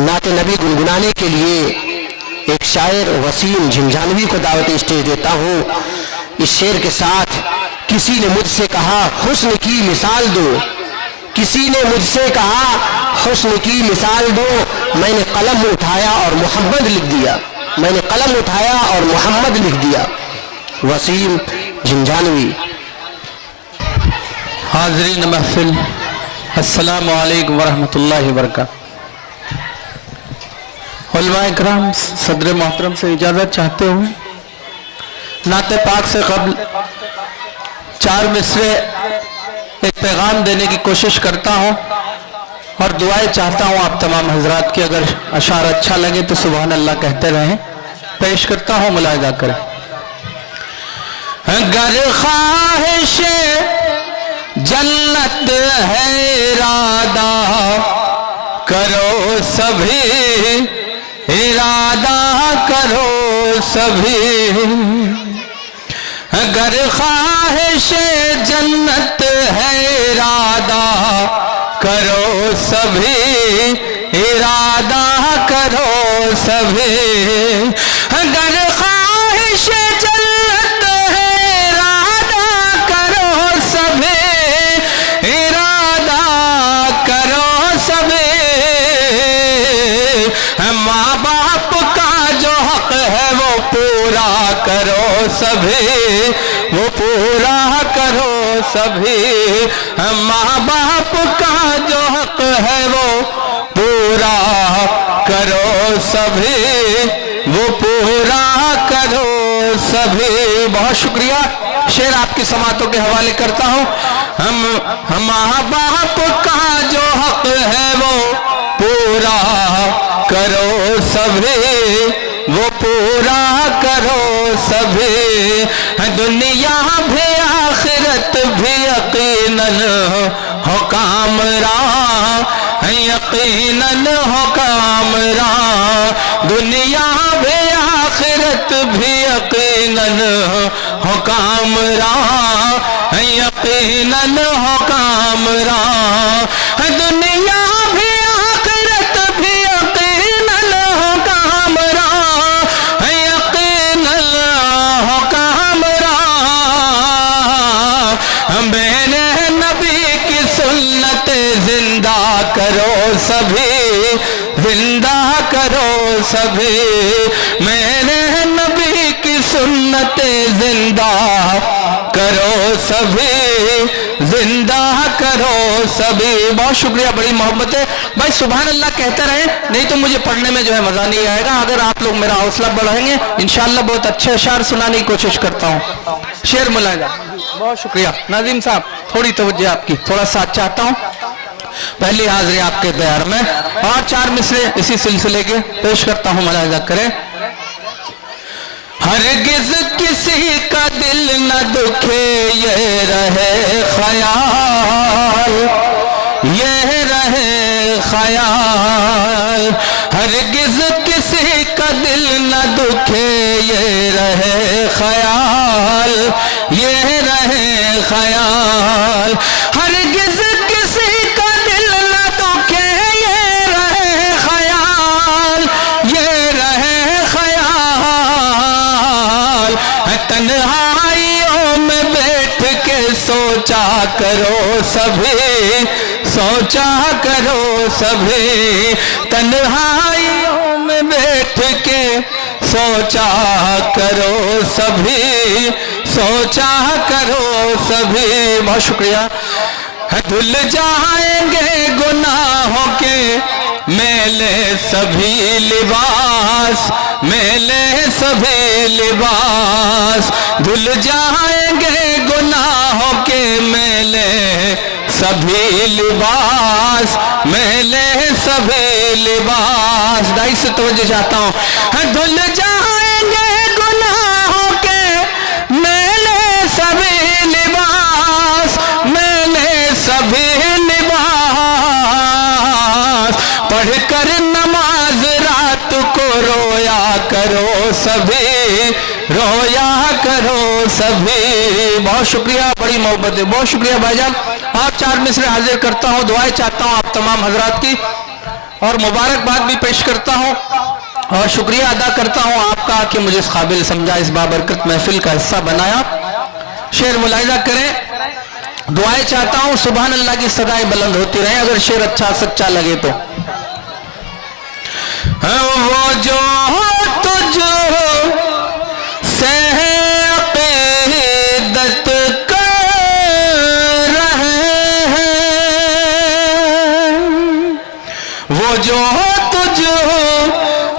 नाते नबी गुनगुनाने के लिए एक शायर वसीम झिंझानवी को दावत स्टेज देता हूँ। इस शेर के साथ किसी ने मुझसे कहा हुस्न की मिसाल दो, किसी ने मुझसे कहा हुस्न की मिसाल दो, मैंने कलम उठाया और मोहम्मद लिख दिया, मैंने कलम उठाया और मोहम्मद लिख दिया। वसीम झिंझानवी। हाज़रीन महफिल, अस्सलामु अलैकुम वरहमतुल्लाहि वबरकातुहू। उलमाए किराम सदर मोहतरम से इजाज़त चाहते हुए नाते पाक से कबल 4 मिसरे एक पैगाम देने की कोशिश करता हूँ और दुआएं चाहता हूँ आप तमाम हजरात की। अगर अशार अच्छा लगे तो सुभान अल्लाह कहते रहें। पेश करता हूँ, मुलाहिज़ा करें। गर ख्वाहिश जन्नत है इरादा करो सभी, इरादा करो सभी। गर ख्वाहिश जन्नत है इरादा करो सभी, इरादा करो सभी। गर ख्वाहिश जन्नत है इरादा करो सभी, इरादा करो सभी। माँ बाप का जो हक है वो पूरा करो सभी, वो पूरा करो सभी। माँ बाप का जो हक है वो पूरा करो सभी, वो पूरा करो सभी। बहुत शुक्रिया। शेर आपकी समातों के हवाले करता हूँ। हम माँ बाप का जो हक है वो पूरा करो सभी, वो पूरा करो सभी। दुनिया भी आखिरत भी यकीनन हो कामरान, यकीनन हो कामरान। दुनिया भी आखिरत भी यकीनन हो कामरान, यकीनन हो कामरान। दुनिया भी आखिरत भी यकीनन हो कामरान, यकीनन हो कामरान। मैंने नबी की सुन्नत जिंदा करो सभी, जिंदा करो सभी। मैंने नबी की सुन्नत जिंदा करो सभी, जिंदा करो सभी। बहुत शुक्रिया, बड़ी मोहब्बत है भाई। सुभान अल्लाह कहते रहे, नहीं तो मुझे पढ़ने में जो है मजा नहीं आएगा। अगर आप लोग मेरा हौसला बढ़ाएंगे इंशाअल्लाह बहुत अच्छे अशार सुनाने की कोशिश करता हूँ। शेर मुलाहिज़ा। बहुत शुक्रिया नाज़िम साहब, थोड़ी तवज्जो आपकी, थोड़ा साथ चाहता हूँ। पहली हाजिरी आपके प्यार में और 4 मिसरे इसी सिलसिले के पेश करता हूँ, मुलाहिज़ा करें। हरगिज़ किसी का दिल न दुखे ये रहे ख्याल, ये रहे ख्याल। हरगिज़ किसी का दिल न दुखे ये रहे ख्याल, ये रहे ख्याल। हरगिज़ किसी का दिल न दुखे ये रहे ख्याल, ये रहे ख्याल। तन्हाइयों में बैठ के सोचा करो सभी, सोचा करो सभी। तन्हाइयों में बैठ के सोचा करो सभी, सोचा करो सभी। बहुत शुक्रिया। धुल जाएंगे गुनाहों के मेले सभी लिबास, मेले सभी लिबास। धुल जाएंगे गुनाहों के मेले सभी लिबास, मेले सभी लिबास। दाई से तवज्जो चाहता हूँ। धुल जाएंगे गुनाहों के मेले सभी लिबास, मेले सभी लिबास। पढ़कर नमाज रात को रोया करो सभी, रोया करो सभी। बहुत शुक्रिया, बड़ी मोहब्बत है। बहुत शुक्रिया भाईजान। आप 4 मिसरे हाजिर करता हूँ, दुआएं चाहता हूँ आप तमाम हजरात की। और मुबारकबाद भी पेश करता हूँ और शुक्रिया अदा करता हूँ आपका कि मुझे इस काबिल समझा, इस बाबरकत महफिल का हिस्सा बनाया। शेर मुलाहिजा करें, दुआएं चाहता हूँ सुभान अल्लाह की सदाएं बुलंद होती रहें अगर शेर अच्छा सच्चा लगे तो। वो जो तुझ से अक़ीदत कर रहे हैं, वो जो तुझ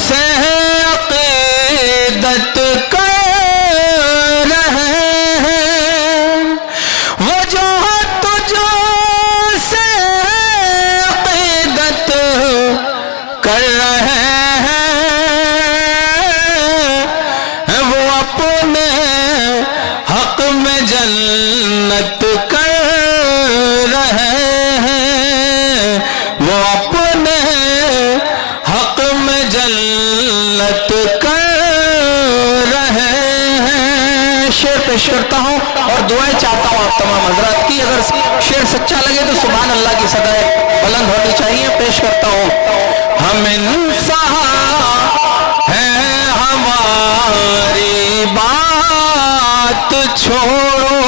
से अक़ीदत कर रहे हैं, वो जो तुझ से अक़ीदत कर रहे हैं, वो अपने हक में जन्नत कर रहे हैं, वो अपने हक में जन्नत कर रहे हैं। शेर पेश करता हूँ और दुआएं चाहता हूँ आप तमाम हजरात की। अगर शेर सच्चा लगे तो सुभान अल्लाह की सदाएं बुलंद होनी चाहिए। पेश करता हूँ, हम इंसान हैं हमारी बात छोड़ो,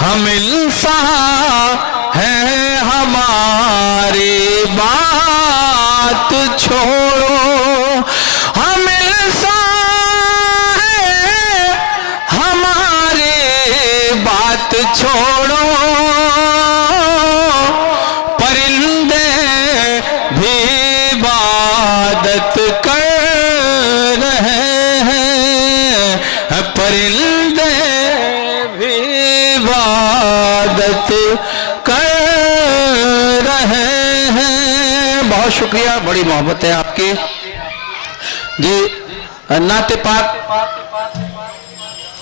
हम इंसान हैं हमारी बात छोड़ो, हम इंसान हैं हमारी बात छोड़ो, परिंदे भी इबादत कर रहे हैं, परिंदे भी इबादत कर रहे हैं। बहुत शुक्रिया, बड़ी मोहब्बत है आपकी जी। नाते पाक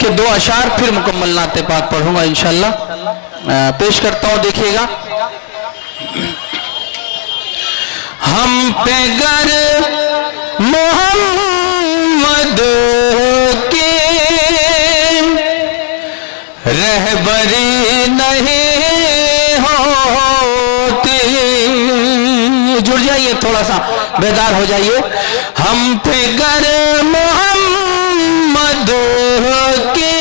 के दो अशार फिर मुकम्मल नाते पाक पढ़ूंगा इंशाल्लाह। पेश करता हूं, देखिएगा। हम पे गर मोहम्मद की रहबरी नहीं होती, जुड़ जाइए, थोड़ा सा बेदार हो जाइए। हम पे गर मोहम्मद की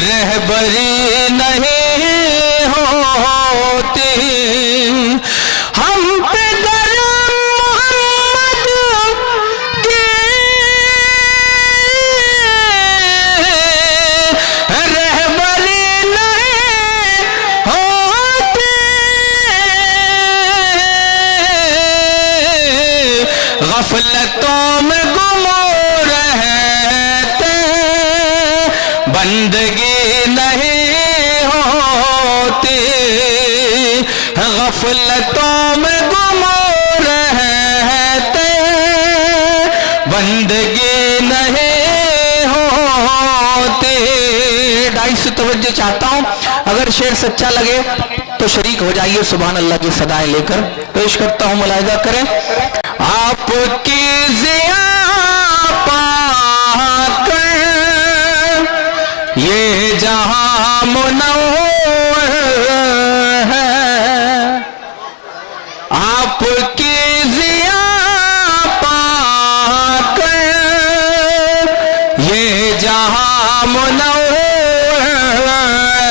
रहबरी नहीं होती, हम पे गर मोहम्मद की रहबरी नहीं होती, गफलतों में गुम रहते, बंदगी नहीं होती, गफलतों में गुम रहते, बंदगी नहीं होती। 250 तवज्जो चाहता हूँ, अगर शेर सच्चा लगे तो शरीक हो जाइए सुभान अल्लाह की सदाएं लेकर। पेश करता हूँ, मुलाहिजा करें। आपकी ज़िया पाकर ये जहां मुनव्वर है, आपकी ज़िया पाकर ये जहां मुनव्वर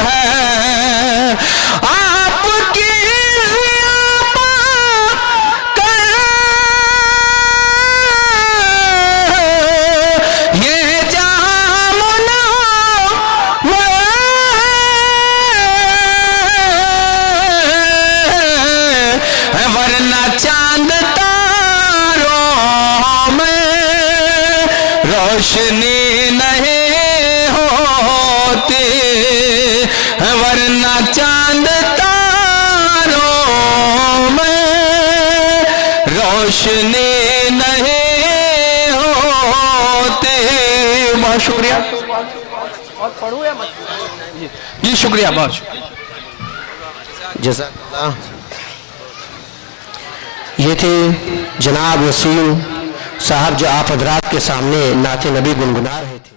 है, आपकी ज़िया पाकर ये जहां मुनव्वर है, वरना चांद तारों में रोशनी नहीं होती, वरना चांद तारों में रोशनी नहीं होती। बहुत शुक्रिया जी, शुक्रिया, बहुत शुक्रिया। जज़ाकल्लाह। ये थे जनाब वसीम साहब जो आप हजरात के सामने नाते नबी गुनगुना रहे थे।